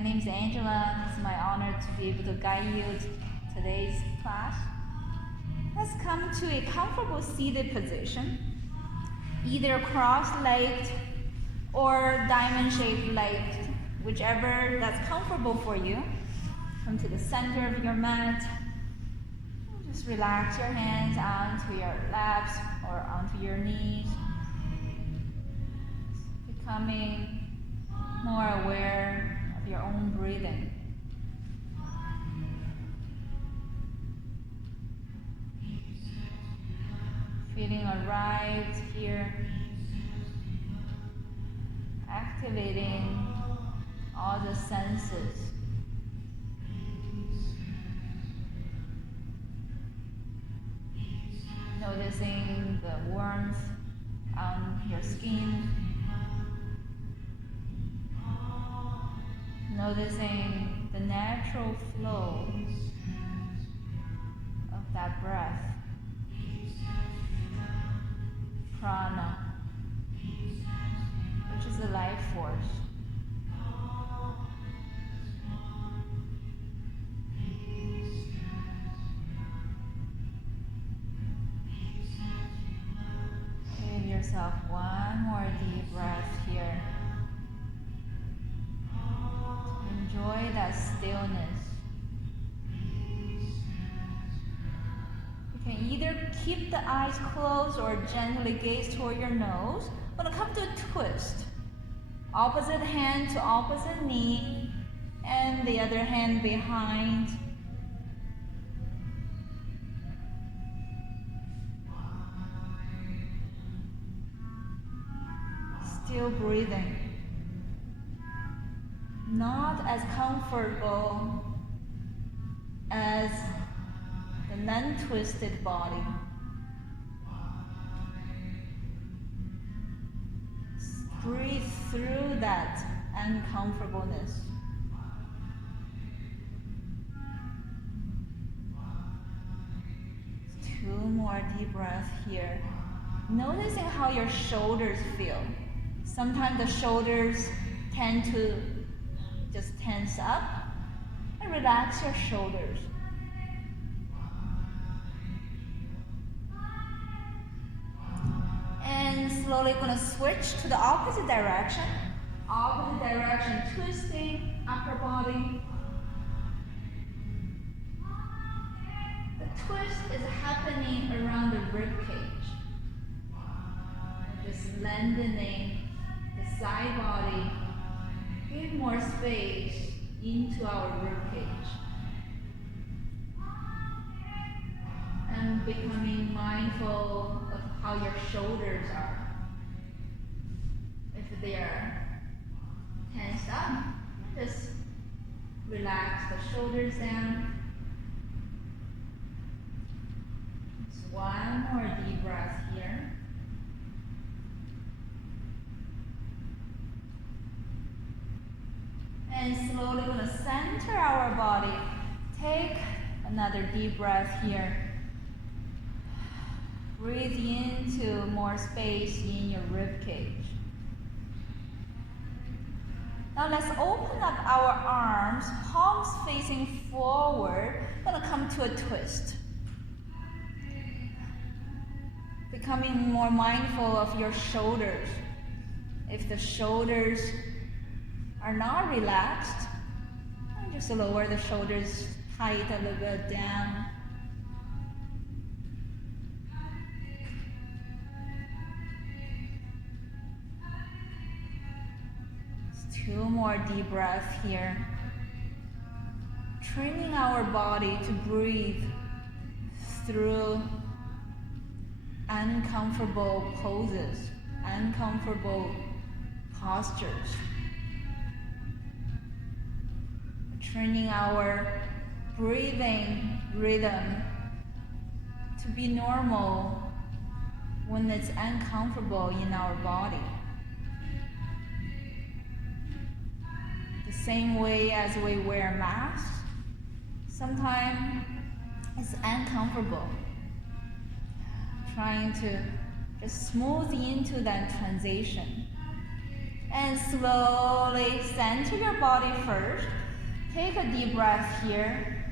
My name is Angela. It's my honor to be able to guide you to today's class. Let's come to a comfortable seated position, either cross-legged or diamond-shaped legged, whichever that's comfortable for you. Come to the center of your mat. Just relax your hands onto your laps or onto your knees, becoming more aware of your own breathing. Feeling arrived here, activating all the senses. Noticing the warmth on your skin. Noticing the natural flow of that breath. Prana, which is the life force. Give yourself one more deep breath here. Enjoy that stillness. You can either keep the eyes closed or gently gaze toward your nose. We're going to come to a twist. Opposite hand to opposite knee, and the other hand behind. Still breathing. Not as comfortable as the non-twisted body. Breathe through that uncomfortableness. Two more deep breaths here. Noticing how your shoulders feel. Sometimes the shoulders tend to just tense up, and relax your shoulders. And slowly going to switch to the opposite direction. Opposite direction, twisting upper body. The twist is happening around the rib cage. Just lengthening the side body. Give more space into our rib cage. And becoming mindful of how your shoulders are. If they are tensed up, just relax the shoulders down. Just one more deep breath here. And slowly going to center our body. Take another deep breath here. Breathe into more space in your rib cage. Now let's open up our arms, palms facing forward. Gonna come to a twist. Becoming more mindful of your shoulders. If the shoulders are not relaxed, just lower the shoulders tight a little bit down. Two more deep breaths here. Training our body to breathe through uncomfortable poses, uncomfortable postures. Training our breathing rhythm to be normal when it's uncomfortable in our body. The same way as we wear masks, sometimes it's uncomfortable. Trying to just smooth into that transition. And slowly center your body first. Take a deep breath here.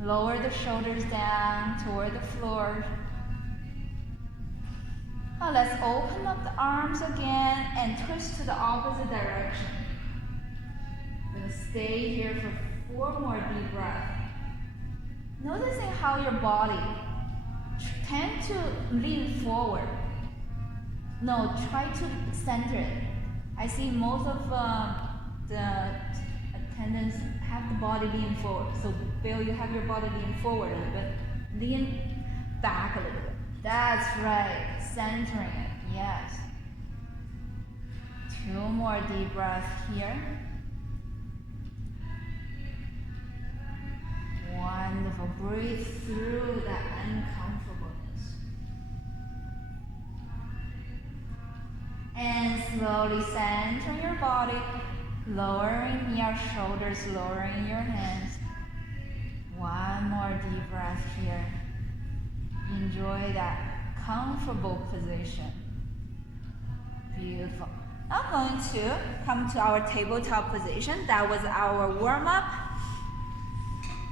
Lower the shoulders down toward the floor. Now let's open up the arms again and twist to the opposite direction. We're going to stay here for 4 more deep breaths. Noticing how your body tends to lean forward. No, try to center it. I see most of the attendants have the body lean forward. So Bill, you have your body lean forward a little bit. Lean back a little bit. That's right, centering it, yes. 2 more deep breaths here. Wonderful, breathe through that uncomfortableness. And slowly center your body, lowering your shoulders, lowering your hands. 1 more deep breath here. Enjoy that comfortable position. Beautiful. Now going to come to our tabletop position. That was our warm-up.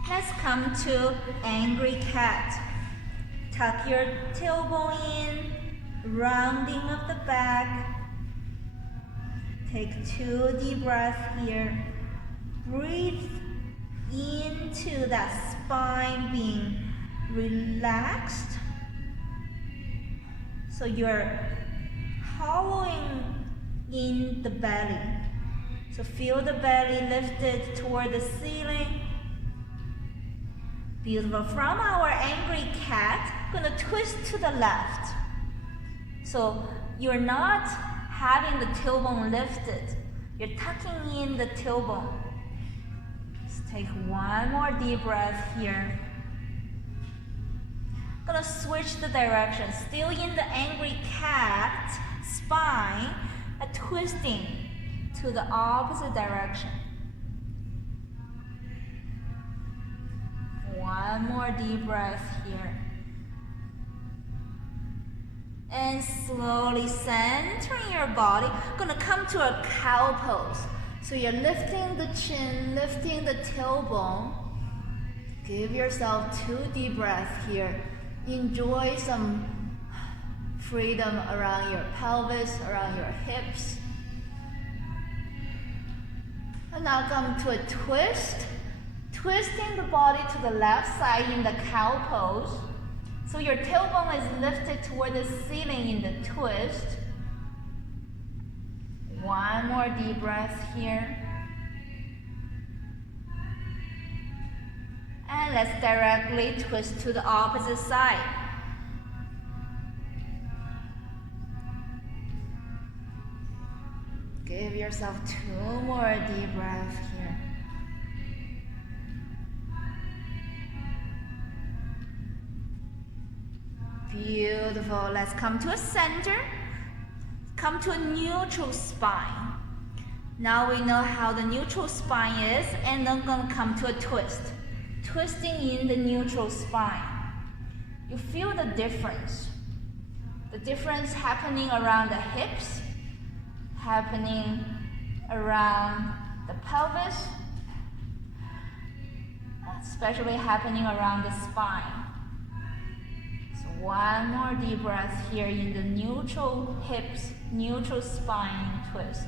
Let's come to angry cat. Tuck your tailbone in, rounding of the back. Take 2 deep breaths here. Breathe into that spine being relaxed. So you're hollowing in the belly. So feel the belly lifted toward the ceiling. Beautiful. From our angry cat, gonna twist to the left. So you're not having the tailbone lifted. You're tucking in the tailbone. Let's take 1 more deep breath here. Gonna switch the direction. Still in the angry cat spine, twisting to the opposite direction. 1 more deep breath here. And slowly centering your body. Gonna come to a cow pose. So you're lifting the chin, lifting the tailbone. Give yourself 2 deep breaths here. Enjoy some freedom around your pelvis, around your hips. And now come to a twist. Twisting the body to the left side in the cow pose. So your tailbone is lifted toward the ceiling in the twist. 1 more deep breath here. And let's directly twist to the opposite side. Give yourself 2 more deep breaths here. Beautiful. Let's come to a center. Come to a neutral spine. Now we know how the neutral spine is, and then gonna come to a twist. Twisting in the neutral spine. You feel the difference. The difference happening around the hips, happening around the pelvis, especially happening around the spine. So 1 more deep breath here in the neutral hips, neutral spine twist.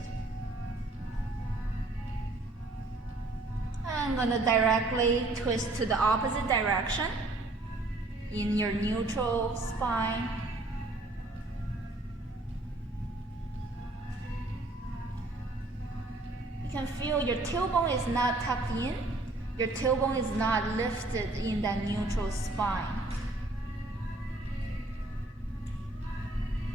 I'm going to directly twist to the opposite direction in your neutral spine. You can feel your tailbone is not tucked in. Your tailbone is not lifted in that neutral spine.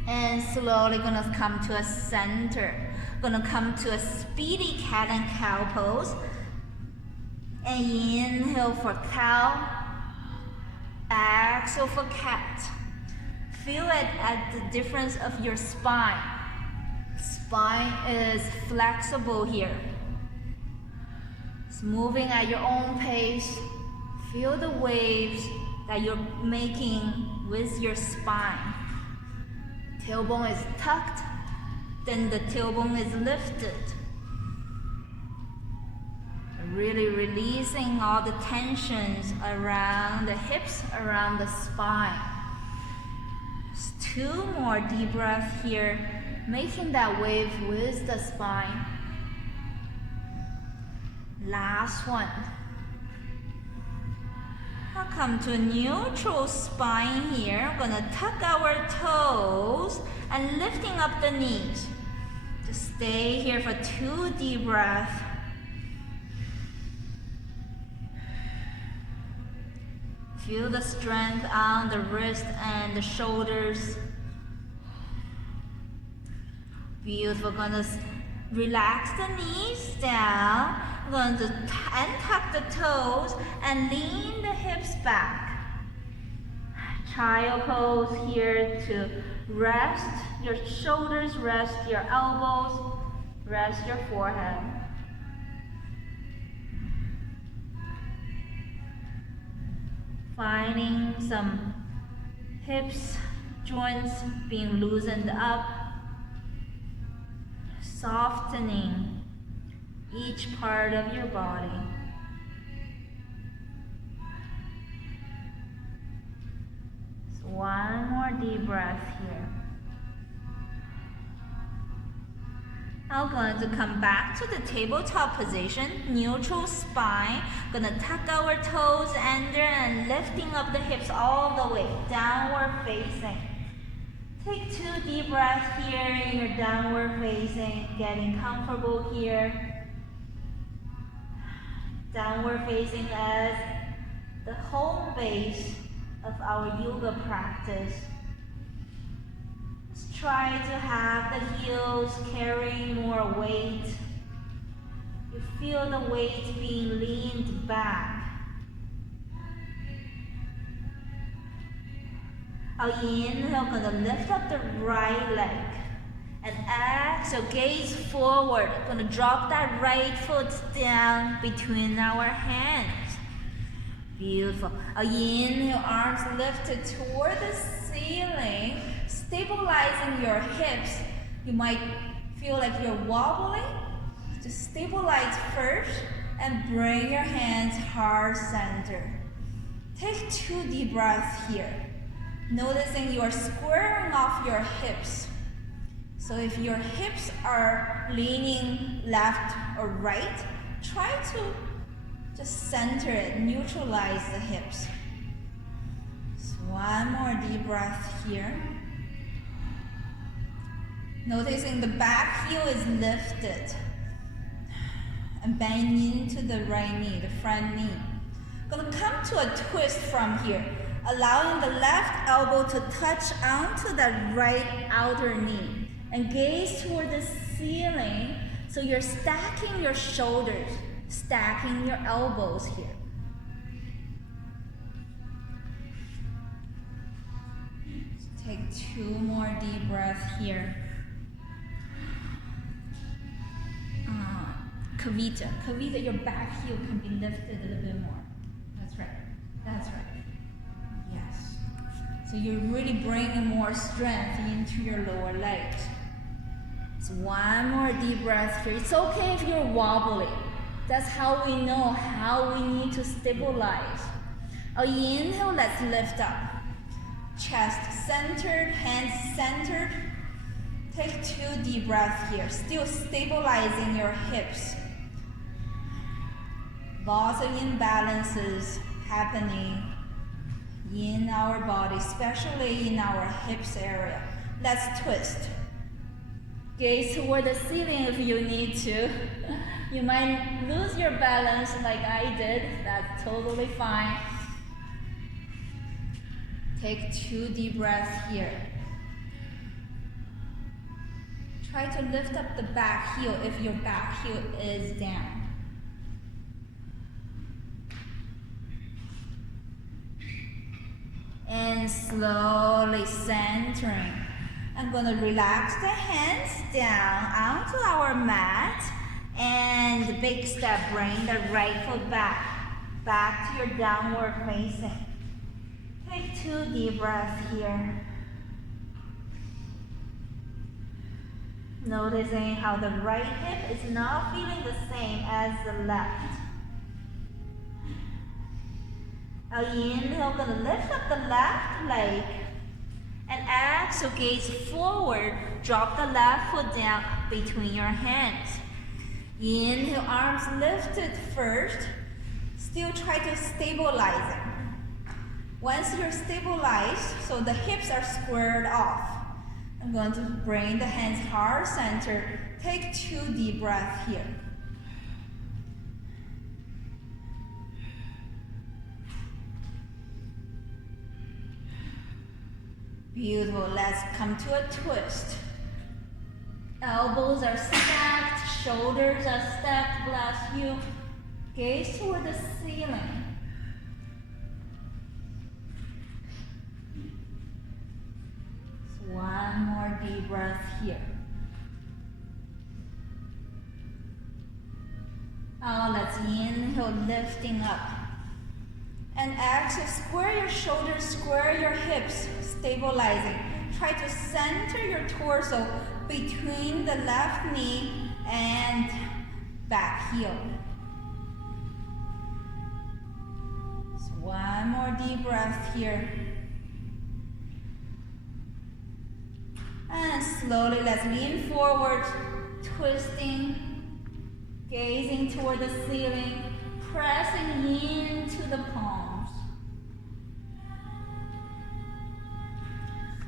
And slowly gonna come to a center. Gonna come to a speedy cat and cow pose. And inhale for cow, exhale for cat. Feel it at the difference of your spine. Spine is flexible here. It's moving at your own pace. Feel the waves that you're making with your spine. Tailbone is tucked Then the tailbone is lifted. Really releasing all the tensions around the hips, around the spine. Just 2 more deep breaths here, making that wave with the spine. Last one. I'll come to a neutral spine here. We're gonna tuck our toes and lifting up the knees. Just stay here for 2 deep breaths. Feel the strength on the wrist and the shoulders. Beautiful. We're gonna relax the knees down. We're going to untuck the toes and lean the hips back. Child pose here to rest your shoulders, rest your elbows, rest your forehead. Finding some hips, joints being loosened up, softening each part of your body. So 1 more deep breath here. Now going to come back to the tabletop position, neutral spine. Gonna tuck our toes under and lifting up the hips all the way, downward facing. Take 2 deep breaths here in your downward facing, getting comfortable here. Downward facing as the home base of our yoga practice. Let's try to have the heels carrying more weight. You feel the weight being leaned back. I'll inhale, gonna lift up the right leg. And exhale, gaze forward. Gonna drop that right foot down between our hands. Beautiful. Inhale, arms lifted toward the ceiling, stabilizing your hips. You might feel like you're wobbling. Just stabilize first and bring your hands heart center. Take 2 deep breaths here. Noticing you are squaring off your hips. So if your hips are leaning left or right, try to just center it, neutralize the hips. So 1 more deep breath here. Noticing the back heel is lifted and bend into the right knee, the front knee. Gonna come to a twist from here, allowing the left elbow to touch onto the right outer knee. And gaze toward the ceiling, so you're stacking your shoulders, stacking your elbows here. So take 2 more deep breaths here. Kavita, your back heel can be lifted a little bit more. That's right. Yes. So you're really bringing more strength into your lower legs. So 1 more deep breath here. It's okay if you're wobbly. That's how we know how we need to stabilize. Inhale, let's lift up. Chest centered, hands centered. Take 2 deep breaths here. Still stabilizing your hips. Lots of imbalances happening in our body, especially in our hips area. Let's twist. Gaze toward the ceiling if you need to. You might lose your balance like I did. That's totally fine. Take 2 deep breaths here. Try to lift up the back heel if your back heel is down. And slowly centering. I'm going to relax the hands down onto our mat. And the big step, bring the right foot back to your downward facing. Take 2 deep breaths here. Noticing how the right hip is not feeling the same as the left. Now inhale, gonna lift up the left leg. And exhale, gaze forward. Drop the left foot down between your hands. Inhale, arms lifted first. Still try to stabilize it. Once you're stabilized, so the hips are squared off, I'm going to bring the hands heart center. Take 2 deep breaths here. Beautiful. Let's come to a twist. Elbows are stacked, shoulders are stacked. Bless you. Gaze toward the ceiling. So one more deep breath here. Now let's inhale, lifting up. And exhale, square your shoulders, square your hips, stabilizing. Try to center your torso between the left knee and back heel. So one more deep breath here. And slowly let's lean forward, twisting, gazing toward the ceiling, pressing into the palms.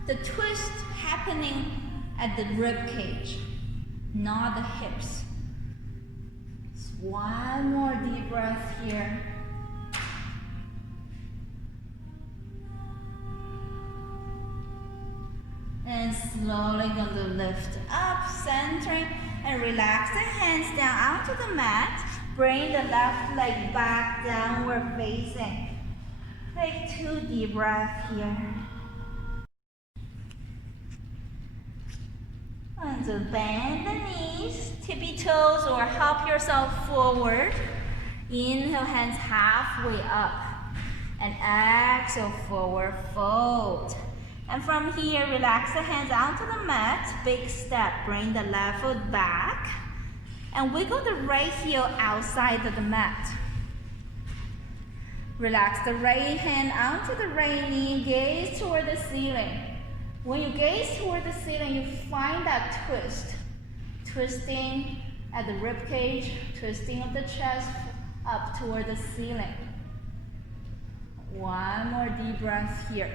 The twist happening at the rib cage, not the hips. So one more deep breath here. And slowly going to lift up, centering, and relax the hands down onto the mat. Bring the left leg back, downward facing. Take 2 deep breaths here. And to bend the knees, tippy toes, or hop yourself forward. Inhale, hands halfway up. And exhale, forward fold. And from here, relax the hands onto the mat. Big step, bring the left foot back. And wiggle the right heel outside of the mat. Relax the right hand onto the right knee, gaze toward the ceiling. When you gaze toward the ceiling, you find that twist. Twisting at the rib cage, twisting of the chest up toward the ceiling. One more deep breath here.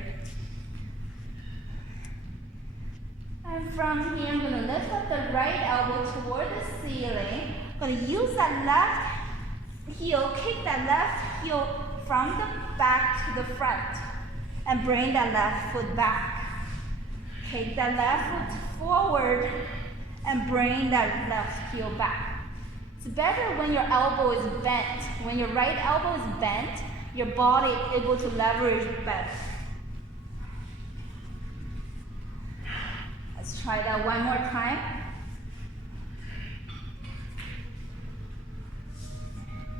And from here, I'm going to lift up the right elbow toward the ceiling. I'm going to use that left heel, kick that left heel from the back to the front. And bring that left foot back. Take that left foot forward and bring that left heel back. It's better when your elbow is bent. When your right elbow is bent, your body is able to leverage better. Let's try that one more time.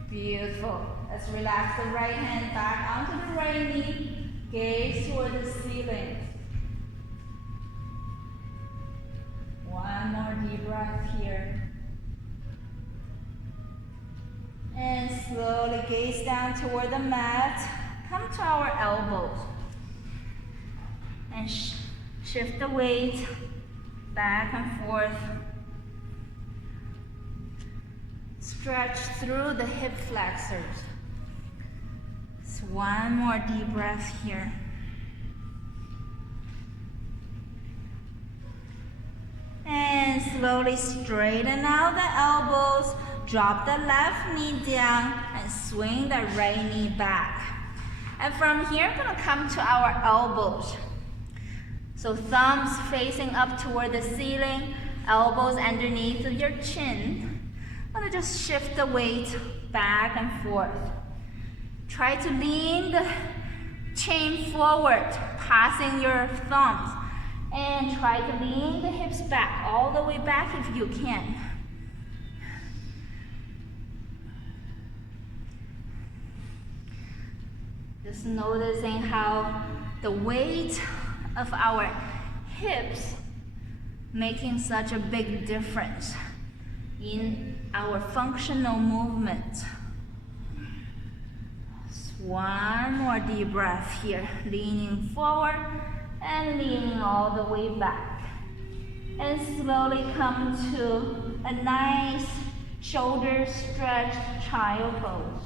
Beautiful. Let's relax the right hand back onto the right knee. Gaze toward the ceiling. One more deep breath here. And slowly gaze down toward the mat. Come to our elbows. And shift the weight back and forth. Stretch through the hip flexors. So one more deep breath here. And slowly straighten out the elbows. Drop the left knee down and swing the right knee back. And from here, we're going to come to our elbows. So thumbs facing up toward the ceiling, elbows underneath of your chin. I'm going to just shift the weight back and forth. Try to lean the chin forward, passing your thumbs. And try to lean the hips back, all the way back if you can. Just noticing how the weight of our hips making such a big difference in our functional movement. One more deep breath here, leaning forward and leaning all the way back. And slowly come to a nice shoulder stretched child pose.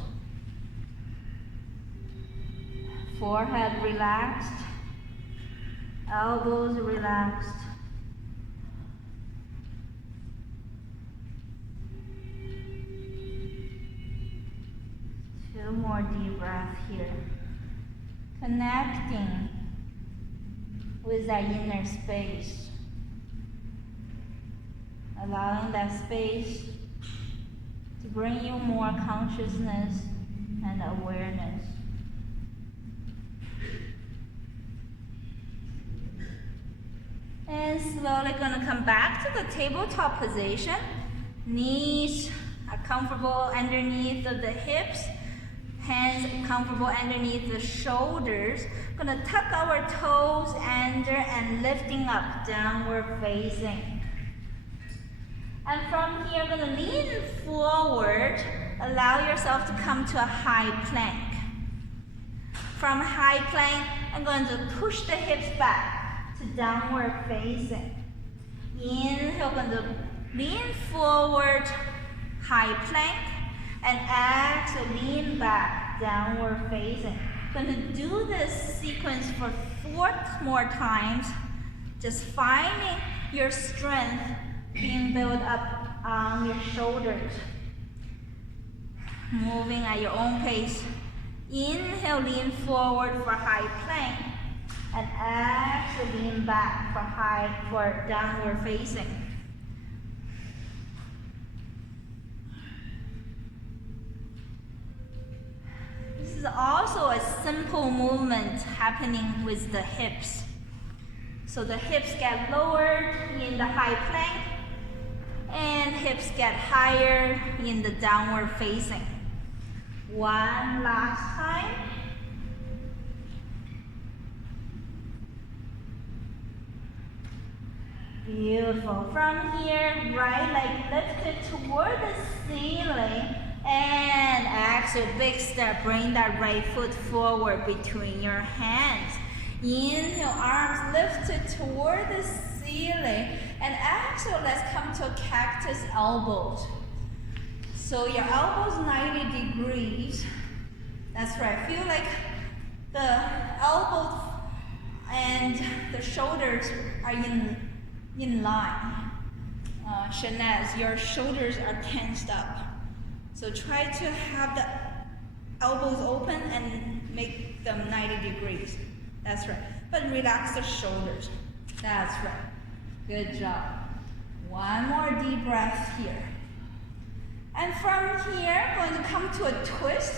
Forehead relaxed, elbows relaxed. Two more deep breaths here. Connecting with that inner space. Allowing that space to bring you more consciousness and awareness. And slowly gonna come back to the tabletop position. Knees are comfortable underneath of the hips. Hands comfortable underneath the shoulders. Gonna tuck our toes under and lifting up, downward facing. And from here, gonna lean forward. Allow yourself to come to a high plank. From high plank, I'm going to push the hips back to downward facing. Inhale, going to lean forward, high plank, and exhale, lean back, downward facing. Going to do this sequence for 4 more times, just finding your strength being built up on your shoulders. Moving at your own pace. Inhale, lean forward for high plank, and exhale, lean back for downward facing. This is also a simple movement happening with the hips. So the hips get lowered in the high plank, and hips get higher in the downward facing. One last time. Beautiful. From here, right leg lifted toward the ceiling, and exhale, big step. Bring that right foot forward between your hands. Inhale, arms lifted toward the ceiling, and exhale, let's come to a cactus elbows. So your elbows 90 degrees. That's right. Feel like the elbows and the shoulders are in line. Shanaz, your shoulders are tensed up. So try to have the elbows open and make them 90 degrees. That's right. But relax the shoulders. That's right. Good job. One more deep breath here. And from here, going to come to a twist.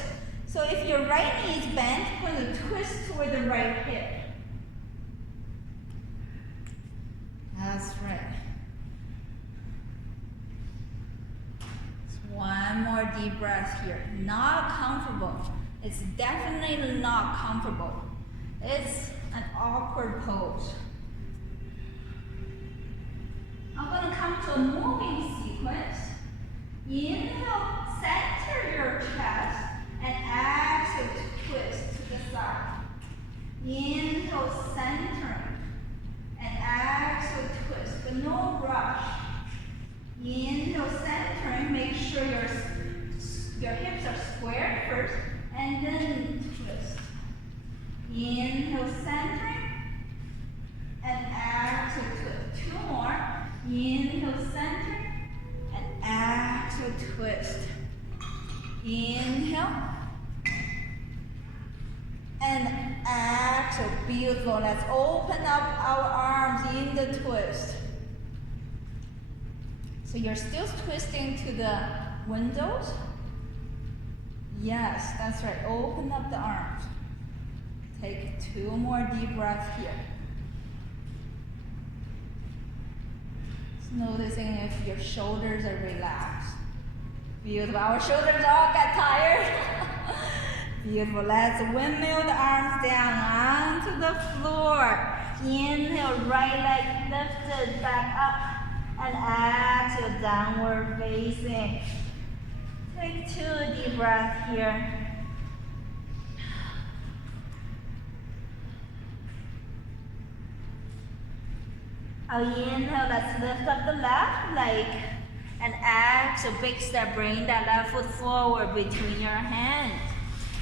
So if your right knee is bent, going to twist toward the right hip. That's right. One more deep breath here. Not comfortable. It's definitely not comfortable. It's an awkward pose. I'm going to come to a moving sequence. Inhale, center your chest, and exhale to twist to the side. Inhale, centering, and exhale, twist, but no rush. Inhale, centering, make sure your hips are square first, and then twist. Inhale, centering, and exhale, twist. 2 more. Inhale, centering, and exhale, twist. Inhale, and exhale. Beautiful. Let's open up our arms in the twist. So you're still twisting to the windows? Yes, that's right. Open up the arms. Take 2 more deep breaths here. Just noticing if your shoulders are relaxed. Beautiful. Our shoulders all got tired. Beautiful. Let's windmill the arms down onto the floor. Inhale, right leg lifted back up, and exhale, downward facing. Take 2 deep breaths here. Inhale, let's lift up the left leg, and exhale, big step, bring that left foot forward between your hands.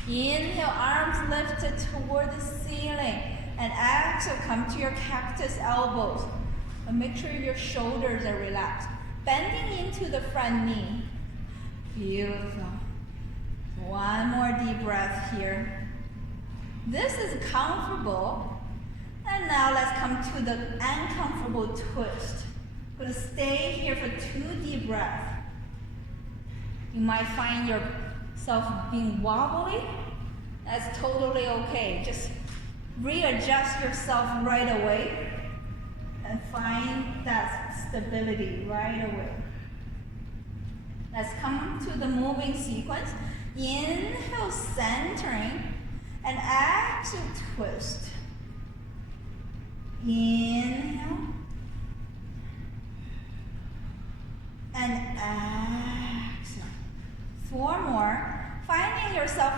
Inhale, arms lifted toward the ceiling, and exhale, come to your cactus elbows. And make sure your shoulders are relaxed. Bending into the front knee. Beautiful. One more deep breath here. This is comfortable. And now let's come to the uncomfortable twist. We're going to stay here for 2 deep breaths. You might find yourself being wobbly. That's totally okay. Just readjust yourself right away and find that stability right away. Let's come to the moving sequence. Inhale, centering, and exhale, twist. Inhale, and exhale. 4 more. Finding yourself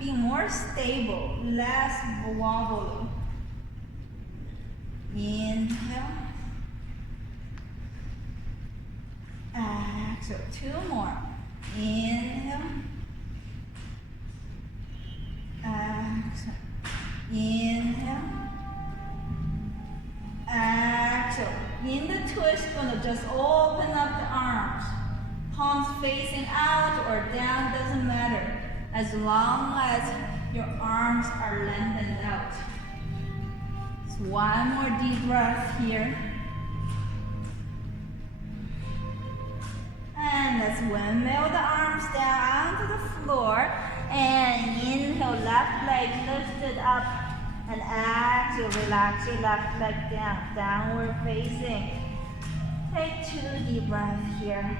being more stable, less wobbly. Inhale. Exhale. 2 more. Inhale. Exhale. Inhale. Exhale. In the twist, gonna just open up the arms. Palms facing out or down, doesn't matter. As long as your arms are lengthened out. So 1 more deep breath here. And let's windmill the arms down onto the floor. And inhale, left leg lifted up. And exhale, relax your left leg down, downward facing. Take 2 deep breaths here.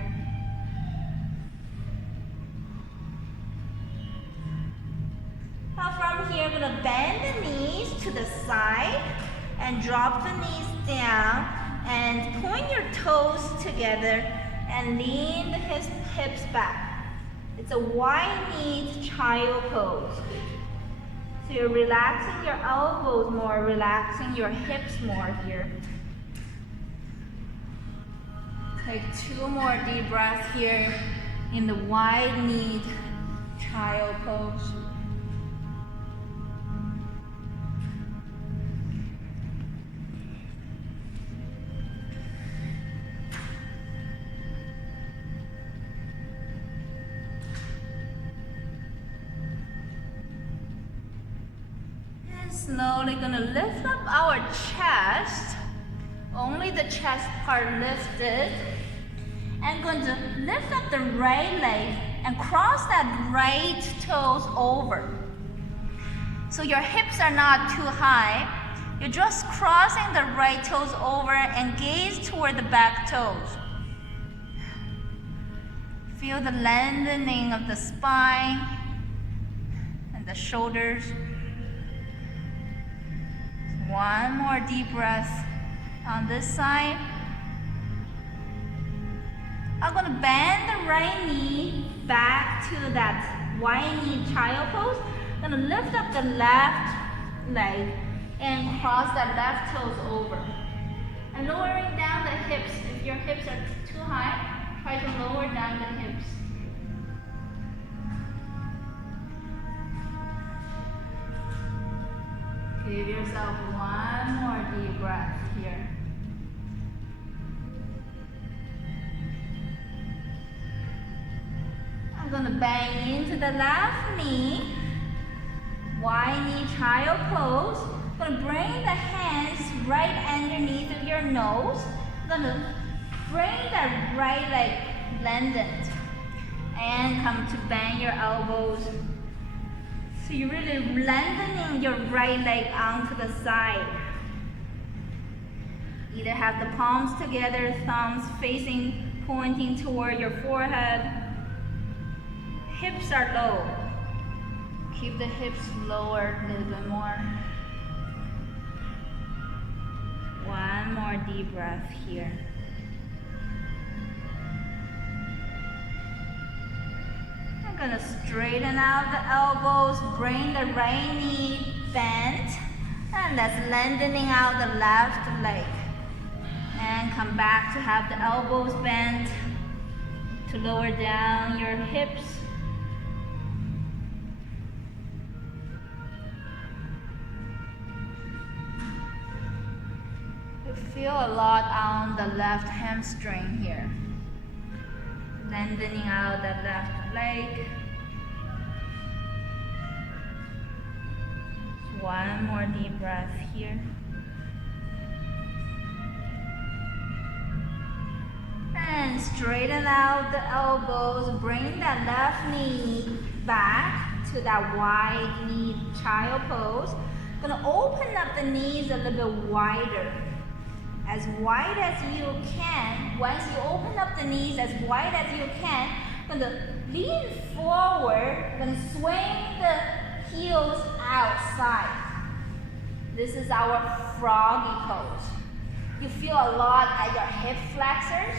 Now from here, we're gonna bend the knees to the side and drop the knees down and point your toes together and lean the hips back. It's a wide-kneed child pose. So you're relaxing your elbows more, relaxing your hips more here. Take 2 more deep breaths here in the wide-kneed child pose. Slowly gonna lift up our chest, only the chest part lifted, and going to lift up the right leg and cross that right toes over. So your hips are not too high, you're just crossing the right toes over and gaze toward the back toes. Feel the lengthening of the spine and the shoulders. 1 more deep breath on this side. I'm gonna bend the right knee back to that wide knee child pose. I'm gonna lift up the left leg and cross that left toes over. And lowering down the hips. If your hips are too high, try to lower down the hips. Give yourself 1 more deep breath here. I'm going to bang into the left knee. Wide knee child pose. I'm going to bring the hands right underneath of your nose. I'm going to bring that right leg lengthened. And come to bang your elbows. So you're really lengthening your right leg onto the side. Either have the palms together, thumbs facing, pointing toward your forehead. Hips are low. Keep the hips lower a little bit more. One more deep breath here. I'm gonna straighten out the elbows, bring the right knee bent, and that's lengthening out the left leg. And come back to have the elbows bent to lower down your hips. You feel a lot on the left hamstring here. Lengthening out the left leg. One more deep breath here. And straighten out the elbows. Bring that left knee back to that wide knee child pose. Gonna open up the knees a little bit wider. As wide as you can. Once you open up the knees as wide as you can, gonna lean forward, gonna swing the heels outside. This is our froggy pose. You feel a lot at your hip flexors,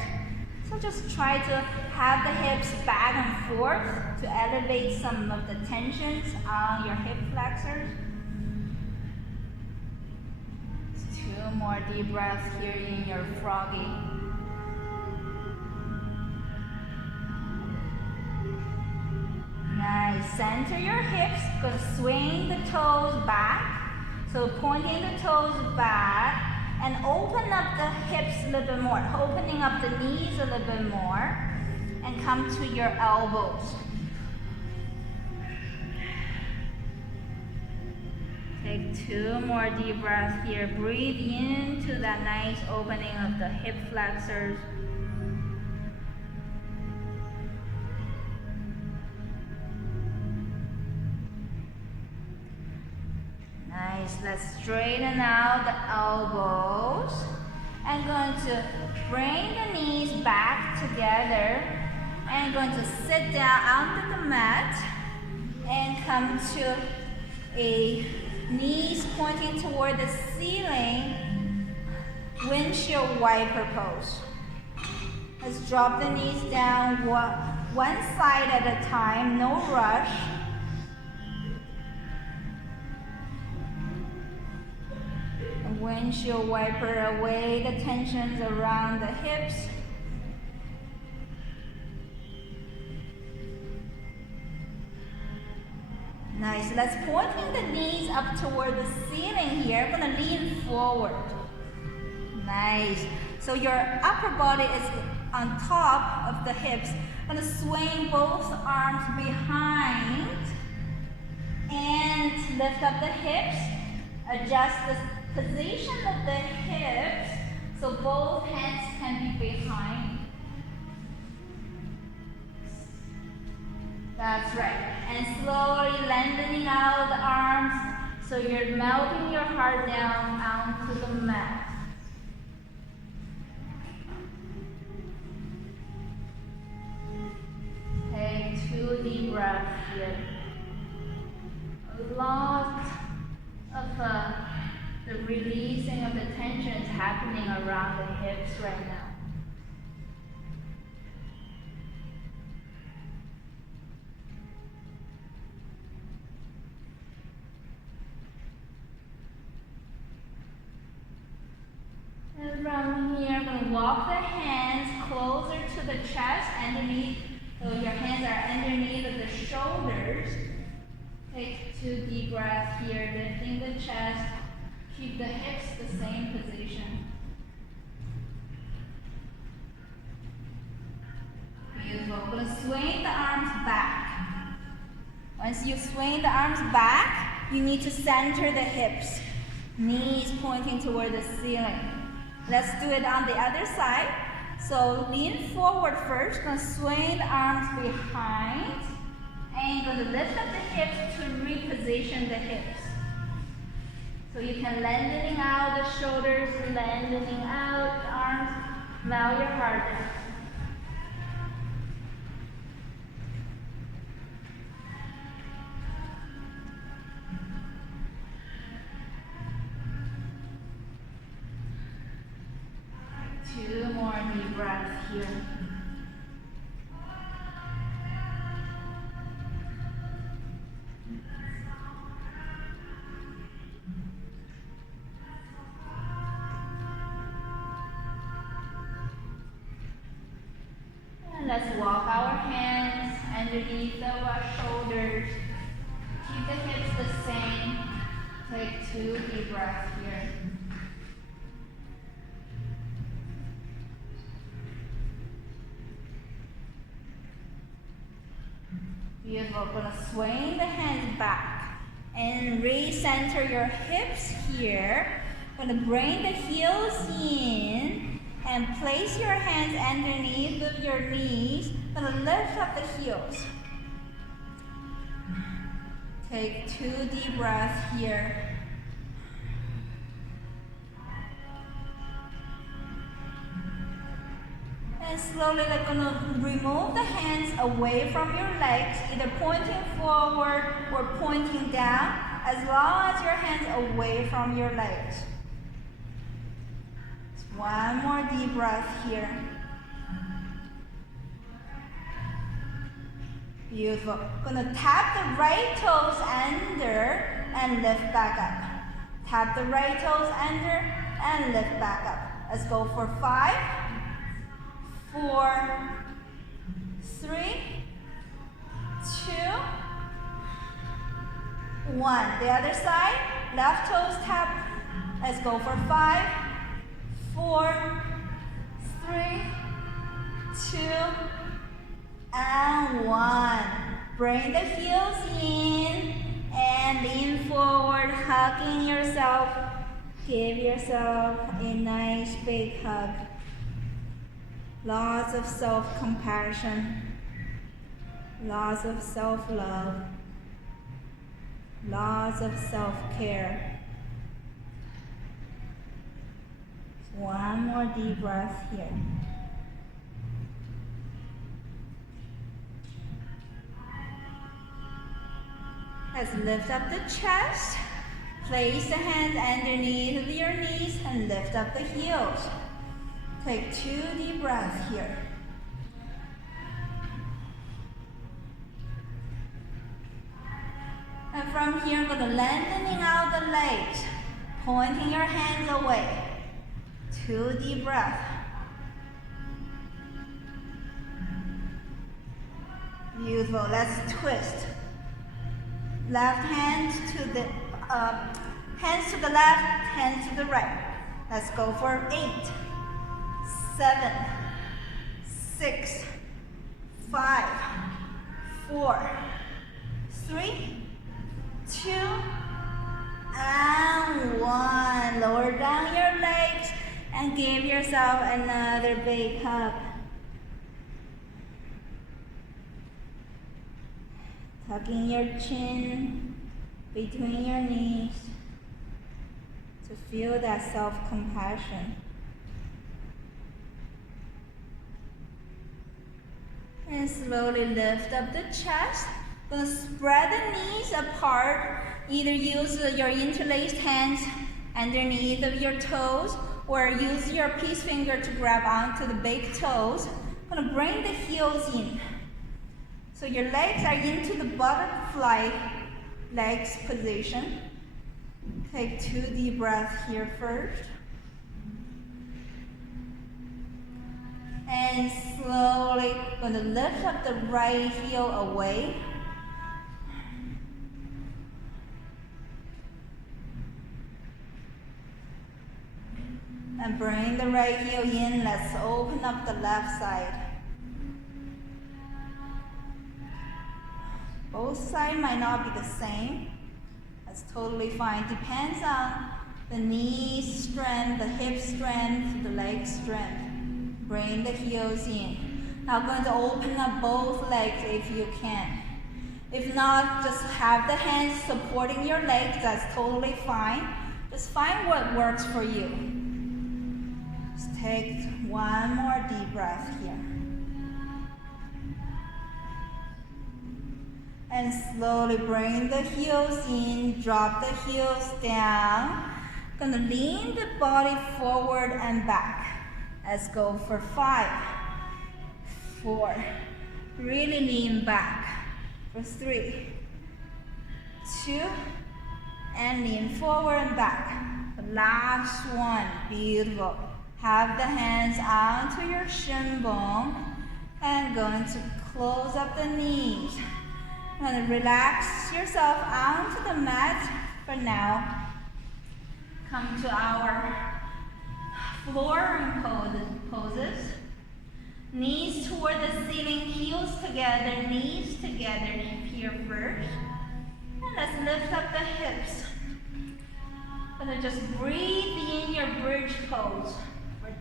so just try to have the hips back and forth to elevate some of the tensions on your hip flexors. 2 more deep breaths here in your froggy. Nice. Center your hips. Gonna swing the toes back. So pointing the toes back and open up the hips a little bit more. Opening up the knees a little bit more. And come to your elbows. Take 2 more deep breaths here. Breathe into that nice opening of the hip flexors. Nice. Let's straighten out the elbows. I'm going to bring the knees back together. And going to sit down onto the mat and come to a knees pointing toward the ceiling, windshield wiper pose. Let's drop the knees down one side at a time, no rush. A windshield wiper away the tensions around the hips. Nice. Let's pointing the knees up toward the ceiling here. I'm gonna lean forward. Nice. So your upper body is on top of the hips. I'm gonna swing both arms behind and lift up the hips. Adjust the position of the hips so both hands can be behind. That's right. And slowly lengthening out the arms so you're melting your heart down onto the mat. Take 2 deep breaths here. A lot of the releasing of the tension is happening around the hips right now. And from here, I'm going to walk the hands closer to the chest, underneath, so your hands are underneath of the shoulders. Take 2 deep breaths here, lifting the chest. Keep the hips the same position. Beautiful. We're going to swing the arms back. Once you swing the arms back, you need to center the hips. Knees pointing toward the ceiling. Let's do it on the other side. So lean forward first, gonna swing the arms behind, and gonna lift up the hips to reposition the hips. So you can lengthening out the shoulders, lengthening out the arms, melt your heart down. more deep breath here. And let's walk our hands underneath of our shoulders. Keep the hips the same. Take 2 deep breaths here. Beautiful. We're going to swing the hands back and recenter your hips here. We're going to bring the heels in and place your hands underneath of your knees. We're going to lift up the heels. Take 2 deep breaths here. And slowly we're going to remove the hands away from your legs, either pointing forward or pointing down, as long as your hands away from your legs. Just 1 more deep breath here. Beautiful. Going to tap the right toes under and lift back up. Tap the right toes under and lift back up. Let's go for 5, 4, 3, 2, 1. The other side, left toes tap. Let's go for 5, 4, 3, 2, and 1. Bring the heels in and lean forward, hugging yourself. Give yourself a nice big hug. Lots of self-compassion, lots of self-love, lots of self-care. 1 more deep breath here. Let's lift up the chest. Place the hands underneath your knees and lift up the heels. Take 2 deep breaths here. And from here, we're going to lengthening out the legs, pointing your hands away. 2 deep breaths. Beautiful. Let's twist. Left hand to the hands to the left, hands to the right. Let's go for 8, 7, 6, 5, 4, 3, 2, and 1. Lower down your legs and give yourself another big hug. Tucking your chin between your knees to feel that self-compassion. And slowly lift up the chest. Gonna spread the knees apart. Either use your interlaced hands underneath of your toes or use your peace finger to grab onto the big toes. Gonna bring the heels in. So your legs are into the butterfly legs position. Take 2 deep breaths here first. And slowly going to lift up the right heel away. And bring the right heel in. Let's open up the left side. Both sides might not be the same. That's totally fine. Depends on the knee strength, the hip strength, the leg strength. Bring the heels in. Now going to open up both legs if you can. If not, just have the hands supporting your legs. That's totally fine. Just find what works for you. Just take 1 more deep breath here. And slowly bring the heels in, drop the heels down. Gonna lean the body forward and back. Let's go for 5, 4. Really lean back. For 3, 2, and lean forward and back. The last one. Beautiful. Have the hands onto your shin bone and going to close up the knees. And relax yourself onto the mat for now. Come to our floor poses. Knees toward the ceiling, heels together, knees together here first. And let's lift up the hips. Gonna just breathe in your bridge pose for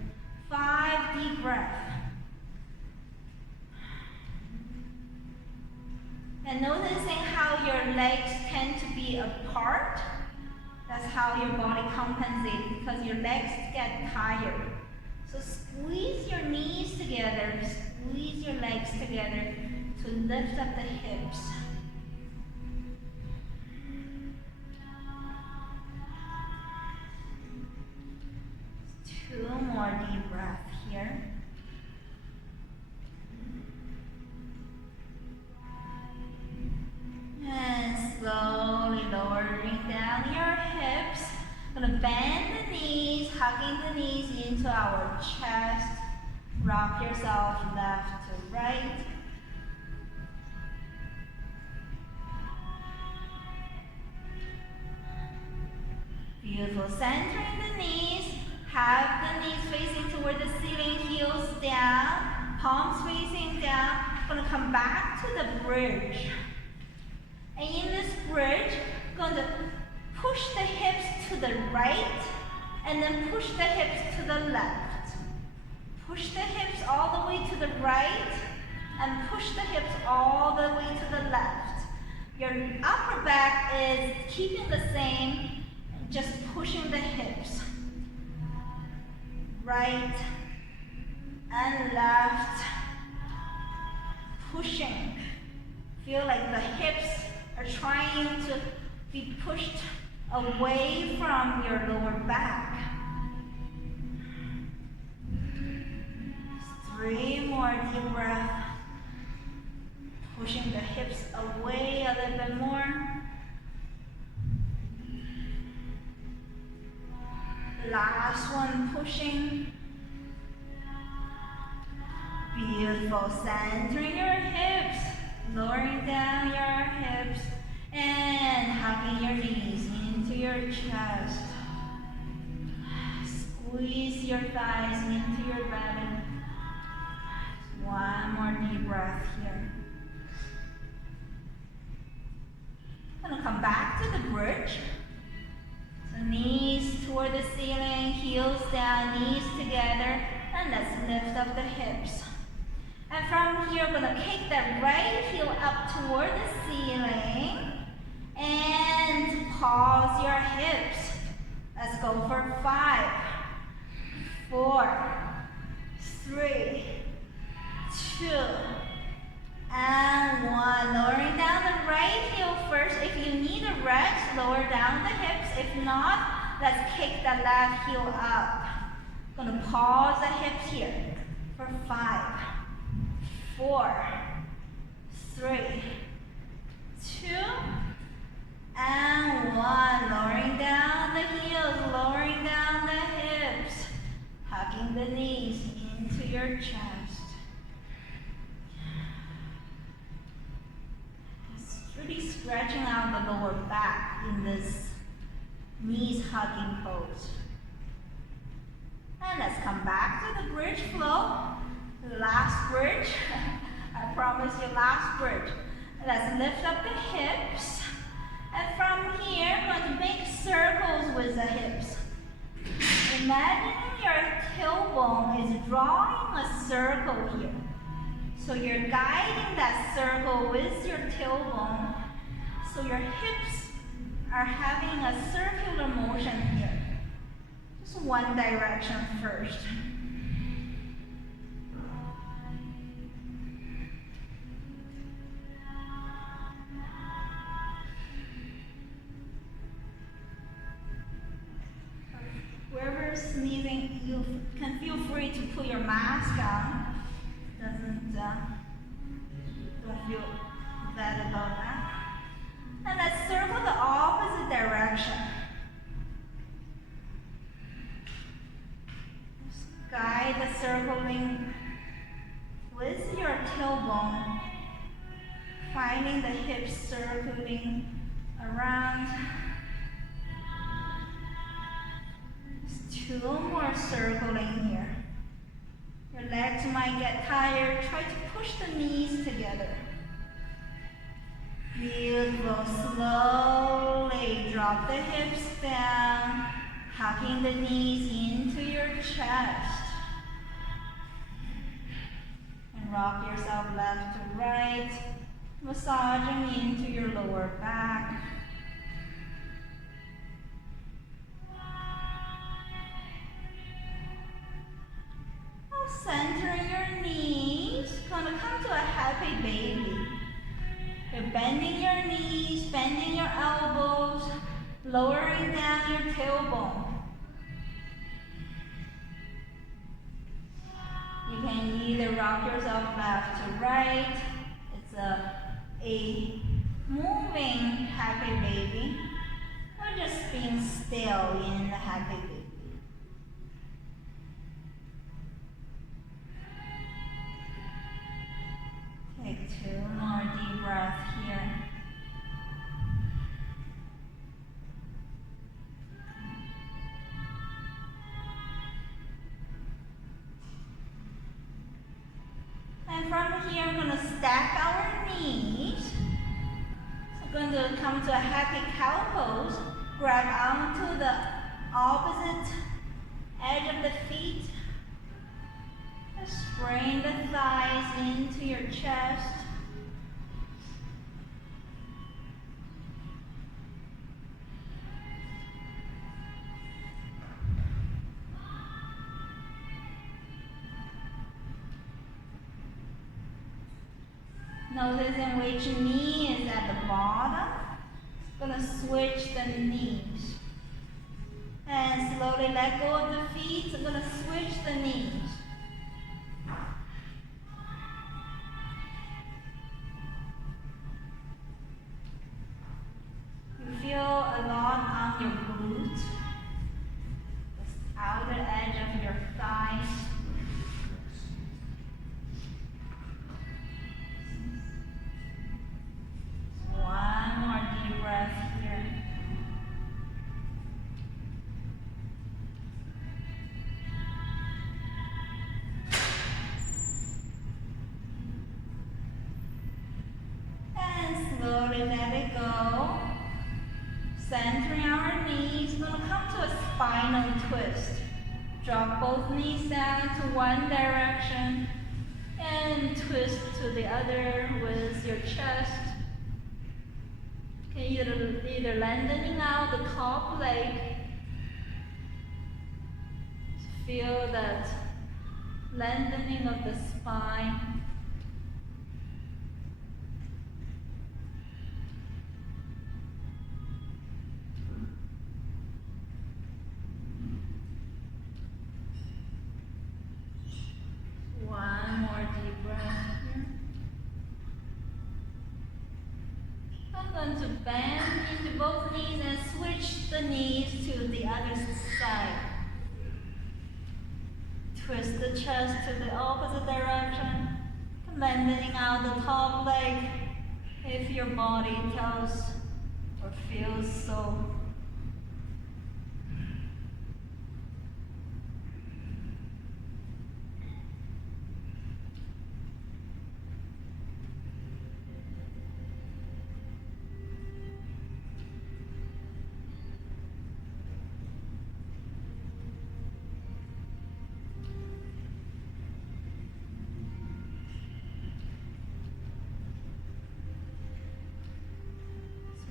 5 deep breaths. And noticing how your legs tend to be apart. That's how your body compensates because your legs get tired. So squeeze your knees together, squeeze your legs together to lift up the hips. Two more deep breaths here. And slowly lowering down your hips. Gonna bend the knees, hugging the knees into our chest. Rock yourself left to right. Beautiful. Centering the knees. Have the knees facing toward the ceiling, heels down, palms facing down. Gonna come back to the bridge. And in this bridge, going to push the hips to the right and then push the hips to the left. Push the hips all the way to the right and push the hips all the way to the left. Your upper back is keeping the same, just pushing the hips. Right and left. Pushing. Feel like the hips are trying to be pushed away from your lower back. 3 more deep breaths. Pushing the hips away a little bit more. Last one, pushing. Beautiful. Centering your hips. Lowering down your hips and hugging your knees into your chest. Squeeze your thighs into your belly. One more deep breath here. Gonna come back to the bridge. So knees toward the ceiling, heels down, knees together, and let's lift up the hips. And from here, we're gonna kick that right heel up toward the ceiling and pause your hips. Let's go for 5, 4, 3, 2, and 1. Lowering down the right heel first. If you need a rest, lower down the hips. If not, let's kick the left heel up. Gonna pause the hips here for 5, 4, 3, 2, and 1. Lowering down the heels, lowering down the hips, hugging the knees into your chest. Just really stretching out the lower back in this knees hugging pose. And let's come back to the bridge flow. Last bridge. I promise you, last bridge. Let's lift up the hips. And from here, we're going to make circles with the hips. Imagine your tailbone is drawing a circle here. So you're guiding that circle with your tailbone. So your hips are having a circular motion here. Just one direction first. Whoever's sneezing, you can feel free to put your mask on. Don't feel bad about that. And let's circle the opposite direction. Just guide the circling with your tailbone, finding the hips circling around. Just 2 more circling here. Your legs might get tired. Try to push the knees together. Beautiful. Slowly drop the hips down, tucking the knees into your chest. And rock yourself left to right, massaging into your lower back. Now centering your knees, gonna come to a happy baby. You're bending your knees, bending your elbows, lowering down your tailbone. You can either rock yourself left to right. It's a moving happy baby, or just being still in the happy baby. Take 2 more deep breaths here. And from here, I'm going to stack our knees. So I'm going to come to a happy cow pose. Grab onto the opposite edge of the feet. Just bring the thighs into your chest. Notice in which knee is at the bottom. Gonna switch the knees. And slowly let go of the feet. I'm gonna switch the knees. You feel a lot on your glutes, the outer edge of your thighs. One more deep breath here. And slowly let it go. Centering our knees, we're going to come to a spinal twist. Drop both knees down to one direction and twist to the other with your chest. Okay, either lengthening out the top leg. Feel that lengthening of the spine. One more deep breath here. I'm going to bend into both knees and switch the knees to the other side. Twist the chest to the opposite direction, lengthening out the top leg if your body tells or feels so.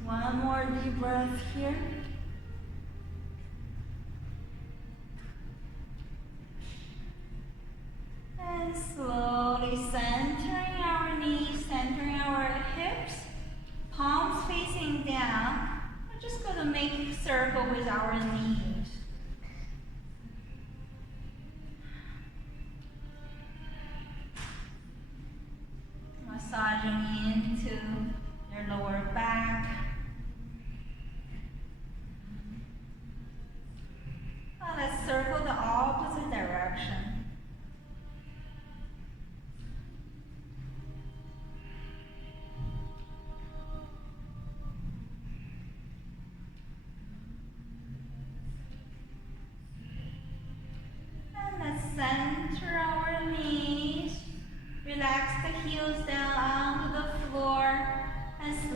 One more deep breath here. And slowly centering our knees, centering our hips, palms facing down. We're just going to make a circle with our knees.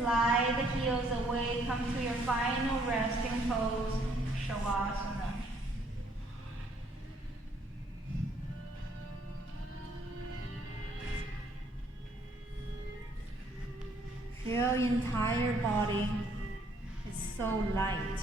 slide the heels away, come to your final resting pose, Shavasana. Feel entire body is so light.